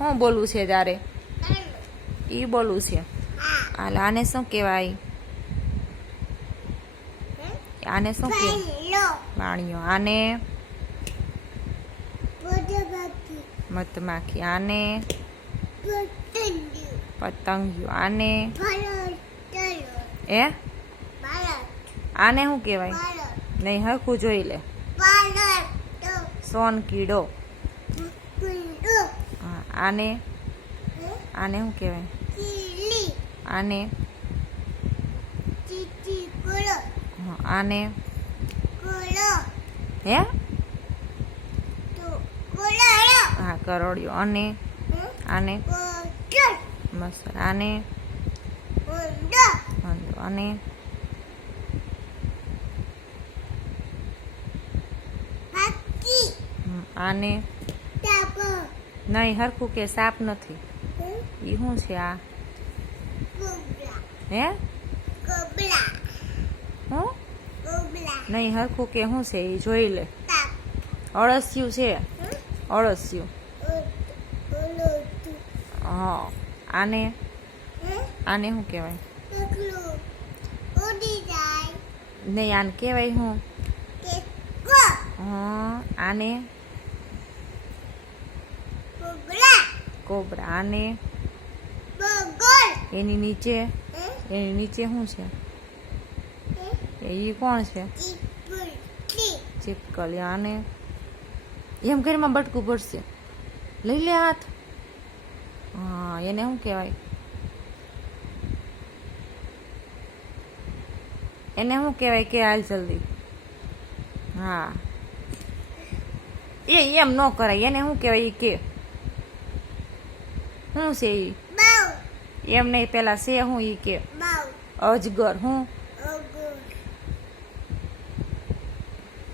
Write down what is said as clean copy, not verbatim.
શું બોલવું છે તારે? ઈ બોલવું છે. હાલ આને શું કહેવાય? આને શું કહેવાય? વાણિયો. આને મધમાખી. આને પતંગિયું. આને આને શું કહેવાય? નહીં, હરખું જોઈ લે. સોન કીડો. હા. આને શું કહેવાય? આને આને હે હા કરોડિયો. અને આને મસ્તર. આને અને આને નહીં, હરખું કે સાપ નથી. ઈ શું છે આ? હે હું નહીં, હરખું કે શું છે એ જોઈ લે. અળસિયું છે. અળસિયું. હા. આને શું કહેવાય? નહીં, આને કહેવાય શું? હા. આને કોબરા. આને એની નીચે શું છે? એ કોણ છે? ચીપકલી. આને એમ ઘરમાં બટકું પડશે. લઈ લે હાથ. હા. એને શું કહેવાય? એને શું કહેવાય કે હાલ જલ્દી. હા. એમ ન કરાય. એને શું કહેવાય? એ કે શું છે? એમ નહીં, પેલા છે શું? ઈ કે અજગર. હું